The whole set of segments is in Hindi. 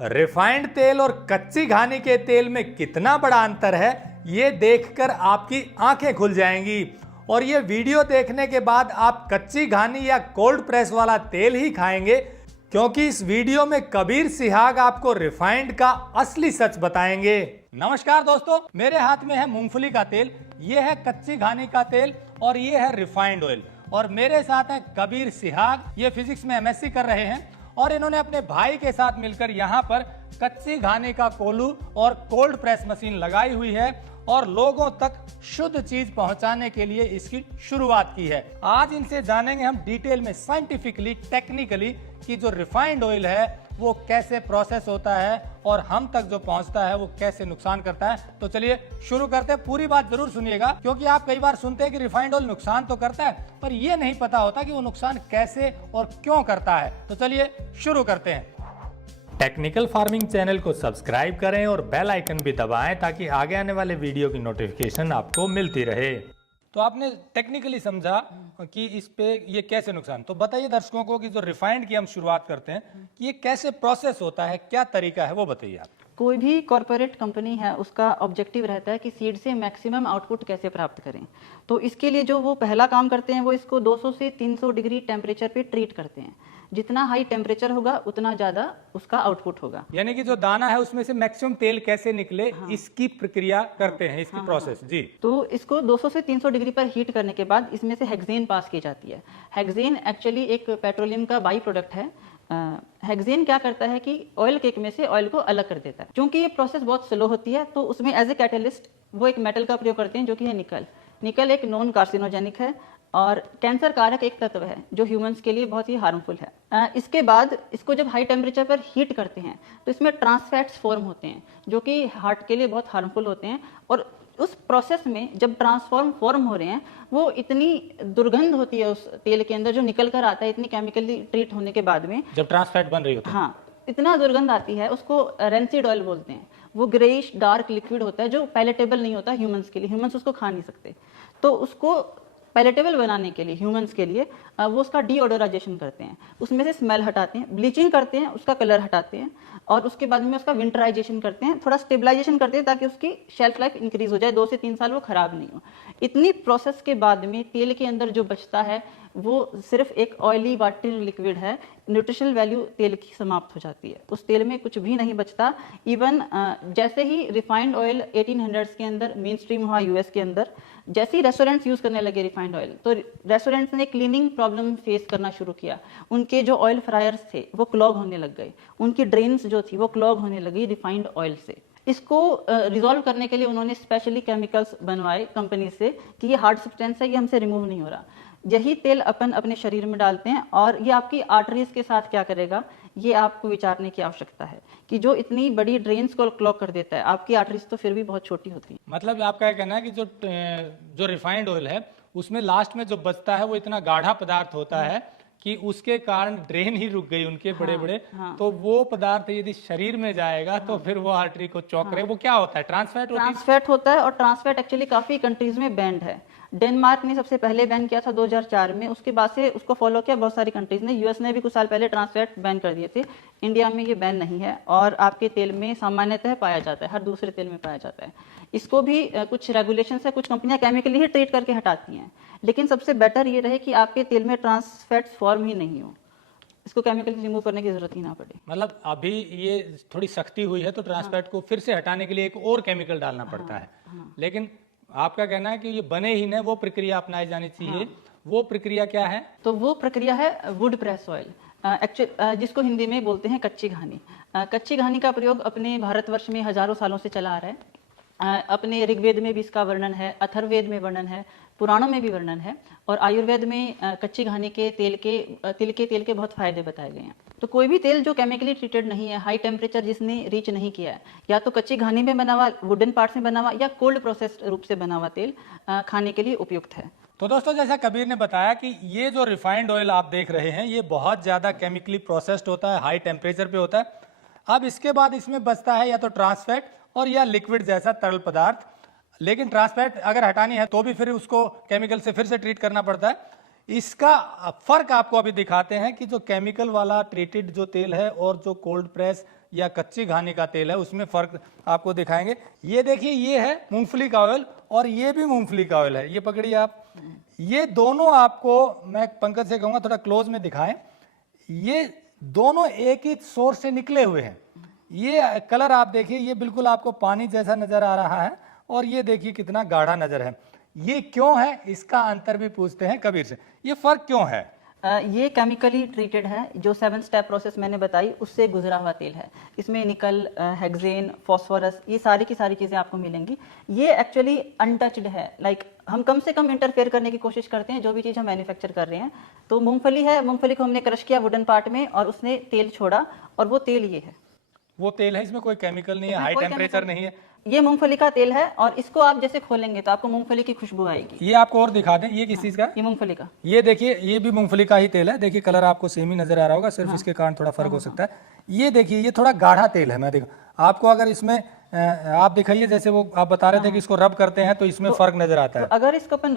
रिफाइंड तेल और कच्ची घानी के तेल में कितना बड़ा अंतर है, ये देखकर आपकी आंखें खुल जाएंगी। और ये वीडियो देखने के बाद आप कच्ची घानी या कोल्ड प्रेस वाला तेल ही खाएंगे, क्योंकि इस वीडियो में कबीर सिहाग आपको रिफाइंड का असली सच बताएंगे। नमस्कार दोस्तों, मेरे हाथ में है मूंगफली का तेल, ये है कच्ची घानी का तेल और ये है रिफाइंड ऑयल। और मेरे साथ है कबीर सिहाग, ये फिजिक्स में एमएससी कर रहे हैं और इन्होंने अपने भाई के साथ मिलकर यहाँ पर कच्ची घानी का कोल्हू और कोल्ड प्रेस मशीन लगाई हुई है और लोगों तक शुद्ध चीज पहुंचाने के लिए इसकी शुरुआत की है। आज इनसे जानेंगे हम डिटेल में, साइंटिफिकली, टेक्निकली, कि जो रिफाइंड ऑयल है वो कैसे प्रोसेस होता है और हम तक जो पहुंचता है वो कैसे नुकसान करता है। तो चलिए शुरू करते हैं। पूरी बात जरूर सुनिएगा, क्योंकि आप कई बार सुनते हैं कि रिफाइंड ऑयल नुकसान तो करता है, पर ये नहीं पता होता कि वो नुकसान कैसे और क्यों करता है। तो चलिए शुरू करते हैं। टेक्निकल फार्मिंग चैनल को सब्सक्राइब करें और बेल आइकन भी दबाएं ताकि आगे आने वाले वीडियो की नोटिफिकेशन आपको मिलती रहे। तो आपने टेक्निकली समझा कि इस पे ये कैसे नुकसान, तो बताइए दर्शकों को कि जो रिफाइंड की हम शुरुआत करते हैं कि ये कैसे प्रोसेस होता है, क्या तरीका है, वो बताइए आप। कोई भी कॉरपोरेट कंपनी है, उसका ऑब्जेक्टिव रहता है कि सीड से मैक्सिमम आउटपुट कैसे प्राप्त करें। तो इसके लिए जो वो पहला काम करते हैं वो इसको 200 से 300 डिग्री टेम्परेचर पे ट्रीट करते हैं। जितना हाई टेम्परेचर होगा उतना ज़्यादा उसका आउटपुट होगा। यानी कि जो दाना है उसमें से मैक्सिमम तेल कैसे निकले, इसकी प्रक्रिया करते हैं, इसकी प्रोसेस। जी, तो इसको 200 से 300 डिग्री पर हीट करने के बाद इसमें से हेक्सेन पास की जाती है। हेक्सेन एक्चुअली एक पेट्रोलियम का बाई प्रोडक्ट है। हेक्सेन क्या करता है कि ऑयल केक में से ऑयल को अलग कर देता है। क्योंकि ये प्रोसेस बहुत स्लो होती है तो उसमें एज ए कैटलिस्ट वो एक मेटल का प्रयोग करते हैं जो कि है निकल। निकल एक नॉन कार्सिनोजेनिक है और कैंसर कारक एक तत्व है जो ह्यूमंस के लिए बहुत ही हार्मफुल है। इसके बाद इसको जब हाई टेम्परेचर पर हीट करते हैं तो इसमें ट्रांस फैट्स फॉर्म होते हैं जो कि हार्ट के लिए बहुत हार्मफुल होते हैं। और उस प्रोसेस में जब फॉर्म हो रहे हैं वो इतनी दुर्गंध होती है उस तेल के अंदर जो निकल कर आता है, इतनी केमिकली ट्रीट होने के बाद में, जब ट्रांस फैट बन रही होती है। हाँ, इतना दुर्गंध आती है, उसको रेंसिड ऑयल बोलते हैं। वो ग्रेइश डार्क लिक्विड होता है जो पैलेटेबल नहीं होता ह्यूमंस के लिए, ह्यूमंस उसको खा नहीं सकते। तो उसको पैलेटेबल बनाने के लिए ह्यूमंस के लिए वो उसका डीओडोराइजेशन करते हैं, उसमें से स्मेल हटाते हैं, ब्लीचिंग करते हैं, उसका कलर हटाते हैं और उसके बाद में उसका विंटराइजेशन करते हैं, थोड़ा स्टेबलाइजेशन करते हैं ताकि उसकी शेल्फ लाइफ इंक्रीज हो जाए, 2 से 3 साल वो खराब नहीं हो। इतनी प्रोसेस के बाद में तेल के अंदर जो बचता है वो सिर्फ एक ऑयली वाटर लिक्विड है। न्यूट्रिशनल वैल्यू तेल की समाप्त हो जाती है, उस तेल में कुछ भी नहीं बचता। इवन जैसे ही रिफाइंड ऑयल 1800s के अंदर मेन स्ट्रीम हुआ यूएस के अंदर, जैसे ही रेस्टोरेंट्स यूज़ करने लगे रिफाइंड ऑयल तो रेस्टोरेंट्स ने क्लीनिंग प्रॉब्लम फेस करना शुरू किया। उनके जो ऑयल फ्रायर्स थे वो क्लॉग होने लग गए, उनकी ड्रेन्स जो थी वो क्लॉग होने लगी रिफाइंड ऑयल से। इसको रिजॉल्व करने के लिए उन्होंने स्पेशली केमिकल्स बनवाए कंपनी से कि ये हार्ड सब्सटेंस है, ये हमसे रिमूव नहीं हो रहा। यही तेल अपन अपने शरीर में डालते हैं और ये आपकी आर्टरीज के साथ क्या करेगा, ये आपको विचारने की आवश्यकता है कि जो इतनी बड़ी ड्रेन्स को क्लॉग कर देता है, आपकी आर्टरीज तो फिर भी बहुत छोटी होती है। मतलब आपका कहना है कि जो रिफाइंड ऑयल है उसमें लास्ट में जो बचता है वो इतना गाढ़ा पदार्थ होता है कि उसके कारण ड्रेन ही रुक गई उनके बड़े बड़े। तो वो पदार्थ यदि शरीर में जाएगा तो फिर वो आर्टरी को चौक रहे। वो क्या होता है, ट्रांसफैट ट्रांसफैट होता है और ट्रांसफैट एक्चुअली काफी कंट्रीज में बैंड है। डेनमार्क ने सबसे पहले बैन किया था 2004 में, उसके बाद से उसको फॉलो किया बहुत सारी कंट्रीज ने। यूएस ने भी कुछ साल पहले ट्रांसफैट बैन कर दिए थे। इंडिया में ये बैन नहीं है और आपके तेल में सामान्यतः पाया जाता है, हर दूसरे तेल में पाया जाता है। इसको भी कुछ रेगुलेशन है, कुछ कंपनियां केमिकली ही ट्रीट करके हटाती हैं, लेकिन सबसे बेटर ये रहे कि आपके तेल में ट्रांसफैट्स फॉर्म ही नहीं हो, इसको केमिकल रिमूव करने की जरूरत ही ना पड़े। मतलब अभी ये थोड़ी सख्ती हुई है तो ट्रांसफैट को फिर से हटाने के लिए एक और केमिकल डालना पड़ता है। लेकिन आपका कहना है कि ये बने ही न, वो प्रक्रिया अपनाई जानी चाहिए। वो प्रक्रिया क्या है? तो वो प्रक्रिया है वुड प्रेस ऑयल, एक्चुअली जिसको हिंदी में बोलते हैं कच्ची घानी। कच्ची घानी का प्रयोग अपने भारतवर्ष में हजारों सालों से चला आ रहा है। अपने ऋग्वेद में भी इसका वर्णन है, अथर्ववेद में वर्णन है, पुराणों में भी वर्णन है और आयुर्वेद में कच्ची घानी के तिल के तेल के बहुत फायदे बताए गए हैं। तो कोई भी तेल जो केमिकली ट्रीटेड नहीं है, हाई टेम्परेचर जिसने रीच नहीं किया है, या तो कच्ची घानी में बना हुआ, वुडन पार्ट्स में बना हुआ या कोल्ड प्रोसेस्ड रूप से बना हुआ तेल खाने के लिए उपयुक्त है। तो दोस्तों, जैसा कबीर ने बताया कि ये जो रिफाइंड ऑयल आप देख रहे हैं ये बहुत ज़्यादा केमिकली प्रोसेस्ड होता है, हाई टेम्परेचर पे होता है। अब इसके बाद इसमें बचता है या तो ट्रांसफैट और या लिक्विड जैसा तरल पदार्थ। लेकिन ट्रांसफैट अगर हटानी है तो भी फिर उसको केमिकल से फिर से ट्रीट करना पड़ता है। इसका फर्क आपको अभी दिखाते हैं कि जो केमिकल वाला ट्रीटेड जो तेल है और जो कोल्ड प्रेस या कच्ची घानी का तेल है उसमें फ़र्क आपको दिखाएंगे। ये देखिए, ये है मूंगफली का ऑयल और ये भी मूंगफली का ऑयल है। ये पकड़िए आप, ये दोनों आपको मैं पंकज से कहूँगा थोड़ा क्लोज में दिखाएं। ये दोनों एक ही सोर्स से निकले हुए हैं। ये कलर आप देखिए, ये बिल्कुल आपको पानी जैसा नजर आ रहा है और ये देखिए कितना गाढ़ा नजर है। ये क्यों है, इसका अंतर भी पूछते हैं कबीर से, ये फर्क क्यों है? ये केमिकली ट्रीटेड है, जो 7 स्टेप प्रोसेस मैंने बताई उससे गुजरा हुआ तेल है। इसमें निकल, हेक्सेन, फास्फोरस, ये सारी की सारी चीज़ें आपको मिलेंगी। ये एक्चुअली अनटच्ड है, लाइक हम कम से कम इंटरफेयर करने की कोशिश करते हैं जो भी चीज़ हम मैन्युफैक्चर कर रहे हैं। तो मूंगफली है, मूंगफली को हमने क्रश किया वुडन पार्ट में और उसने तेल छोड़ा और वो तेल ये है। वो तेल है, इसमें कोई केमिकल नहीं है, हाई टेम्परेचर नहीं है। ये मूंगफली का तेल है और इसको आप जैसे खोलेंगे तो आपको मूंगफली की खुशबू आएगी। ये आपको और दिखा दें, ये किस चीज का? ये मूंगफली का। ये देखिए, ये भी मूंगफली का ही तेल है। देखिए कलर आपको सेम ही नजर आ रहा होगा, सिर्फ इसके कारण थोड़ा फर्क हो सकता है। ये देखिए, ये थोड़ा गाढ़ा तेल है। मैं देखो आपको, अगर इसमें आप दिखाइए, जैसे वो आप बता रहे थे कि इसको रब करते हैं तो इसमें फर्क नजर आता है। तो अगर इसको अपन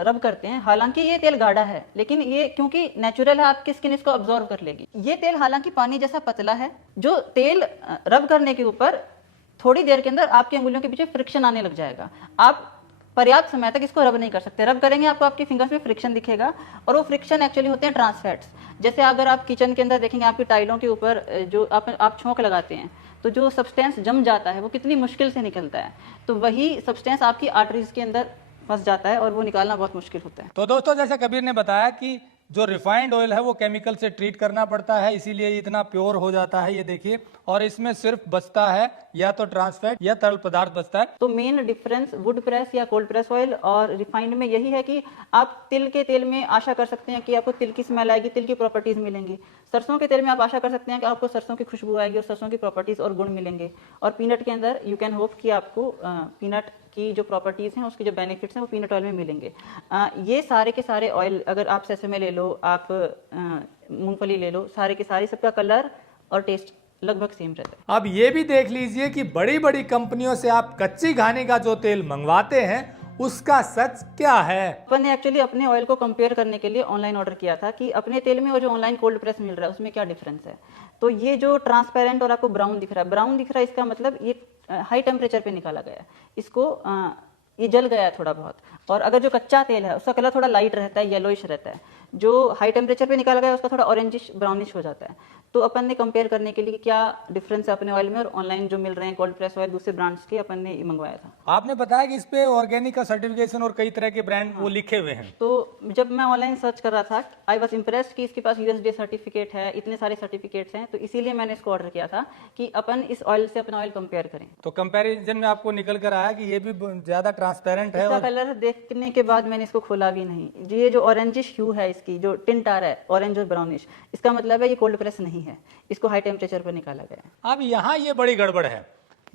रब करते हैं, हालांकि ये तेल गाढ़ा है लेकिन ये क्योंकि नेचुरल है, आपकी स्किन इसको अब्जॉर्व कर लेगी। ये तेल हालांकि पानी जैसा पतला है, जो तेल रब करने के ऊपर थोड़ी देर के अंदर आपकी अंगुलियों के पीछे फ्रिक्शन आने लग जाएगा। आप पर्याप्त समय तक इसको रब नहीं कर सकते। रब करेंगे आपको आपकी फिंगर्स में फ्रिक्शन दिखेगा और वो फ्रिक्शन एक्चुअली होते हैं ट्रांस फैट्स। जैसे अगर आप किचन के अंदर देखेंगे, आपकी टाइलों के ऊपर जो आप छोंक लगाते हैं तो जो सब्सटेंस जम जाता है वो कितनी मुश्किल से निकलता है, तो वही सब्सटेंस आपकी आर्टरीज के अंदर फंस जाता है और वो निकालना बहुत मुश्किल होता है। तो दोस्तों, जैसे कबीर ने बताया कि जो रिफाइंड ऑयल है वो केमिकल से ट्रीट करना पड़ता है, इसीलिए ये इतना प्योर हो जाता है। ये देखिए, और इसमें सिर्फ बचता है या तो ट्रांसफैट या तरल पदार्थ बचता है। तो मेन डिफरेंस वुड प्रेस या कोल्ड प्रेस ऑयल और रिफाइंड में यही है कि आप तिल के तेल में आशा कर सकते हैं कि आपको तिल की स्मेल आएगी, तिल की प्रॉपर्टीज मिलेंगी। सरसों के तेल में आप आशा कर सकते हैं कि आपको सरसों की खुशबू आएगी और सरसों की प्रॉपर्टीज और गुण मिलेंगे। और पीनट के अंदर यू कैन होप कि आपको पीनट की जो प्रॉपर्टीज हैं, उसके जो बेनिफिट्स हैं वो पीनट ऑयल में मिलेंगे। ये सारे के सारे ऑयल, अगर आप सेसमे ले लो, आप मूंगफली ले लो, सारे के सारे सबका कलर और टेस्ट लगभग सेम रहता है। अब ये भी देख लीजिए कि बड़ी बड़ी कंपनियों से आप कच्ची घानी का जो तेल मंगवाते हैं उसका सच क्या है। अपन ने एक्चुअली अपने ऑयल को कंपेयर करने के लिए ऑनलाइन ऑर्डर किया था कि अपने तेल में और जो ऑनलाइन कोल्ड प्रेस मिल रहा है उसमें क्या डिफरेंस है। तो ये जो ट्रांसपेरेंट और आपको ब्राउन दिख रहा है, इसका मतलब ये हाई टेम्परेचर पे निकाला गया है। इसको ये जल गया है थोड़ा बहुत। और अगर जो कच्चा तेल है उसका कलर थोड़ा लाइट रहता है, येलोइश रहता है। जो हाई टेम्परेचर पे निकाला गया है उसका थोड़ा ऑरेंजिश ब्राउनिश हो जाता है। तो अपन ने कंपेयर करने के लिए कि क्या डिफरेंस है अपने ऑयल में और ऑनलाइन जो मिल रहे हैं कोल्ड प्रेस ऑयल दूसरे ब्रांड्स के, अपन ने मंगवाया था। आपने बताया कि इस पे ऑर्गेनिक का सर्टिफिकेशन और कई तरह के ब्रांड वो लिखे हुए हैं। तो जब मैं ऑनलाइन सर्च कर रहा था, आई वॉज इम्प्रेस्ड कि इसके पास यूएसडीए सर्टिफिकेट है, इतने सारे सर्टिफिकेट्स हैं, तो इसीलिए मैंने इसको ऑर्डर किया था कि अपन इस ऑयल से अपना ऑयल कंपेयर करें। तो कंपैरिजन में आपको निकल कर आया कि ये भी ज्यादा ट्रांसपेरेंट है। इसका कलर देखने के बाद मैंने इसको खोला भी नहीं। ये जो ऑरेंजिश ह्यू है, इसकी जो टिंट आ रहा है ऑरेंज और ब्राउनिश, इसका मतलब है ये कोल्ड प्रेस नहीं है, इसको हाई टेम्परेचर पर निकाला गया है। अब यहाँ ये बड़ी गड़बड़ है।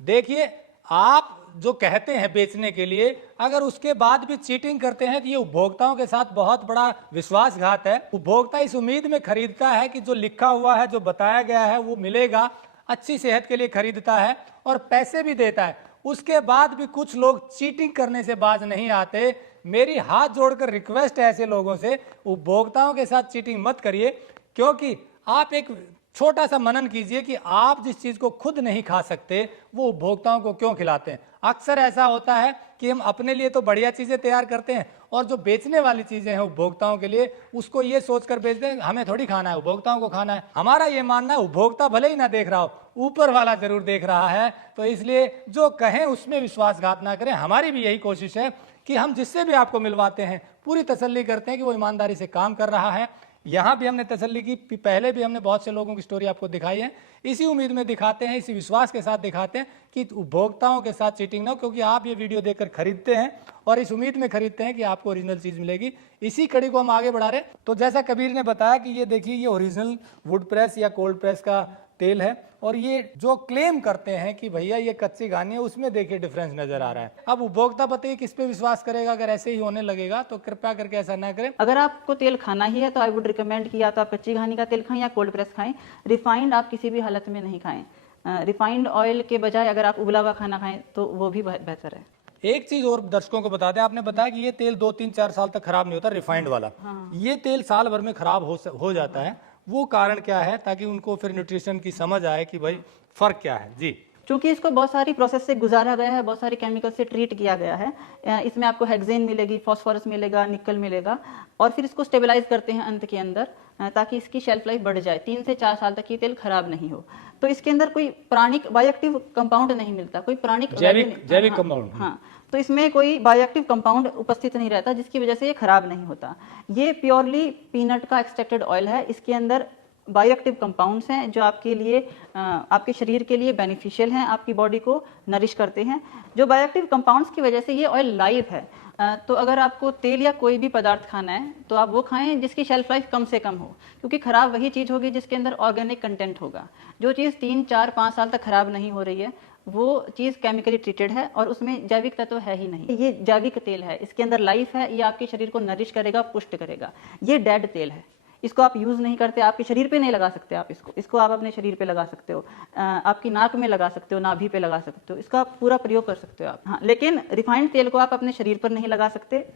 देखिए, आप जो कहते हैं बेचने के लिए, अगर उसके बाद भी चीटिंग करते हैं तो ये उपभोक्ताओं के साथ बहुत बड़ा विश्वासघात है। उपभोक्ता इस उम्मीद में खरीदता है कि जो लिखा हुआ है, जो बताया गया है वो मिलेगा, अच्छी सेहत के लिए खरीदता है और पैसे भी देता है। उसके बाद भी कुछ लोग चीटिंग करने से बाज नहीं आते। मेरी हाथ जोड़कर रिक्वेस्ट है ऐसे लोगों से, उपभोक्ताओं के साथ चीटिंग मत करिए, क्योंकि आप एक छोटा सा मनन कीजिए कि आप जिस चीज को खुद नहीं खा सकते वो उपभोक्ताओं को क्यों खिलाते हैं। अक्सर ऐसा होता है कि हम अपने लिए तो बढ़िया चीजें तैयार करते हैं और जो बेचने वाली चीजें हैं उपभोक्ताओं के लिए, उसको ये सोचकर बेचते हैं हमें थोड़ी खाना है, उपभोक्ताओं को खाना है। हमारा ये मानना है उपभोक्ता भले ही ना देख रहा हो, ऊपर वाला जरूर देख रहा है। तो इसलिए जो कहें उसमें विश्वासघात ना करें। हमारी भी यही कोशिश है कि हम जिससे भी आपको मिलवाते हैं पूरी तसल्ली करते हैं कि वो ईमानदारी से काम कर रहा है। यहाँ भी हमने तसल्ली की, पहले भी हमने बहुत से लोगों की स्टोरी आपको दिखाई है। इसी उम्मीद में दिखाते हैं, इसी विश्वास के साथ दिखाते हैं कि उपभोक्ताओं के साथ चीटिंग ना हो, क्योंकि आप ये वीडियो देखकर खरीदते हैं और इस उम्मीद में खरीदते हैं कि आपको ओरिजिनल चीज मिलेगी। इसी कड़ी को हम आगे बढ़ा रहे हैं। तो जैसा कबीर ने बताया कि ये देखिए, ये ओरिजिनल वुड प्रेस या कोल्ड प्रेस का तेल है और ये जो क्लेम करते हैं कि भैया ये कच्ची घानी है, उसमें देखिए डिफरेंस नजर आ रहा है। अब उपभोक्ता बताइए किस पे विश्वास करेगा। अगर ऐसे ही होने लगेगा तो कृपया करके ऐसा ना करें। अगर आपको तेल खाना ही है तो आई वुड रिकमेंड कि या तो आप कच्ची घानी का तेल खाएं या कोल्ड प्रेस खाएं। रिफाइंड आप किसी भी हालत में नहीं खाएं। रिफाइंड ऑयल के बजाय अगर आप उबला हुआ खाना खाएं तो वो भी बेहतर है। एक चीज और दर्शकों को बता दें, आपने बताया कि ये तेल 2-3-4 साल तक खराब नहीं होता, रिफाइंड वाला। ये तेल साल भर में खराब हो जाता है। वो कारण क्या है, ताकि उनको फिर न्यूट्रिशन की समझ आए कि भाई फर्क क्या है जी? क्योंकि इसको बहुत सारी प्रोसेस से गुजारा गया है, बहुत सारी केमिकल से ट्रीट किया गया है। इसमें आपको हेक्सेन मिलेगी, फास्फोरस मिलेगा, निकल मिलेगा, और फिर इसको स्टेबलाइज करते हैं अंत के अंदर, ताकि इसकी शेल्फ लाइफ बढ़ जाए, 3 से 4 साल तक ये तेल खराब नहीं हो। तो इसके अंदर कोई प्राणिक बायोएक्टिव कंपाउंड नहीं मिलता, कोई प्राणिक जैविक कंपाउंड। हाँ, तो इसमें कोई बायोएक्टिव कंपाउंड उपस्थित नहीं रहता, जिसकी वजह से ये खराब नहीं होता। ये प्योरली पीनट का एक्सट्रैक्टेड ऑयल है। इसके अंदर बायोएक्टिव कंपाउंड्स हैं जो आपके लिए आपके शरीर के लिए बेनिफिशियल हैं, आपकी बॉडी को नरिश करते हैं। जो बायोएक्टिव कंपाउंड्स की वजह से ये ऑयल लाइव है। तो अगर आपको तेल या कोई भी पदार्थ खाना है तो आप वो खाएं जिसकी शेल्फ लाइफ कम से कम हो, क्योंकि खराब वही चीज़ होगी जिसके अंदर ऑर्गेनिक कंटेंट होगा। जो चीज़ 3, 4, 5 साल तक खराब नहीं हो रही है वो चीज़ केमिकली ट्रीटेड है और उसमें जैविक तत्व है ही नहीं। ये जैविक तेल है, इसके अंदर लाइफ है, ये आपके शरीर को नरिश करेगा, पुष्ट करेगा। ये डेड तेल है, इसको आप यूज़ नहीं करते, आपके शरीर पे नहीं लगा सकते आप इसको आप अपने शरीर पे लगा सकते हो, आपकी नाक में लगा सकते हो, नाभि पे लगा सकते हो, इसका आप पूरा प्रयोग कर सकते हो आप। हाँ, लेकिन रिफाइंड तेल को आप अपने शरीर पर नहीं लगा सकते।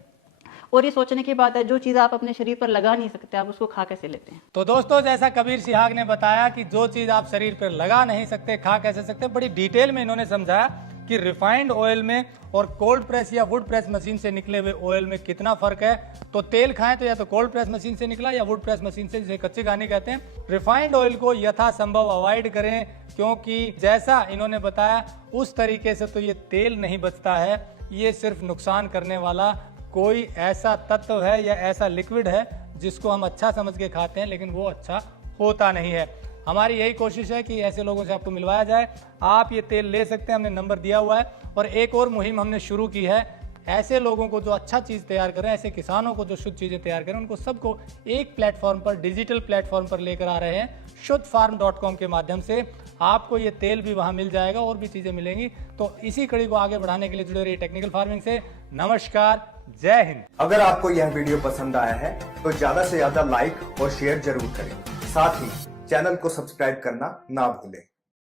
और ये सोचने की बात है, जो चीज़ आप अपने शरीर पर लगा नहीं सकते आप उसको खा कैसे लेते हैं। तो दोस्तों, जैसा कबीर सिहाग ने बताया कि जो चीज़ आप शरीर पर लगा नहीं सकते खा कैसे सकते, बड़ी डिटेल में इन्होंने समझाया कि रिफाइंड ऑयल में और कोल्ड प्रेस या वुड प्रेस मशीन से निकले हुए ऑयल में कितना फर्क है। तो तेल खाएं तो या तो कोल्ड प्रेस मशीन से निकला या वुड प्रेस मशीन से, जिसे कच्ची घानी कहते हैं। रिफाइंड ऑयल को यथासंभव अवॉइड करें, क्योंकि जैसा इन्होंने बताया उस तरीके से तो ये तेल नहीं बचता है। ये सिर्फ नुकसान करने वाला कोई ऐसा तत्व है या ऐसा लिक्विड है जिसको हम अच्छा समझ के खाते हैं, लेकिन वो अच्छा होता नहीं है। हमारी यही कोशिश है कि ऐसे लोगों से आपको मिलवाया जाए। आप ये तेल ले सकते हैं, हमने नंबर दिया हुआ है। और एक और मुहिम हमने शुरू की है, ऐसे लोगों को जो अच्छा चीज़ तैयार करें, ऐसे किसानों को जो शुद्ध चीज़ें तैयार करें, उनको सबको एक प्लेटफॉर्म पर, डिजिटल प्लेटफॉर्म पर लेकर आ रहे हैं। शुद्धफार्म.com के माध्यम से आपको ये तेल भी वहाँ मिल जाएगा और भी चीज़ें मिलेंगी। तो इसी कड़ी को आगे बढ़ाने के लिए जुड़े रहिए टेक्निकल फार्मिंग से। नमस्कार, जय हिंद। अगर आपको यह वीडियो पसंद आया है तो ज्यादा से ज्यादा लाइक और शेयर जरूर करें। साथ ही चैनल को सब्सक्राइब करना ना भूलें।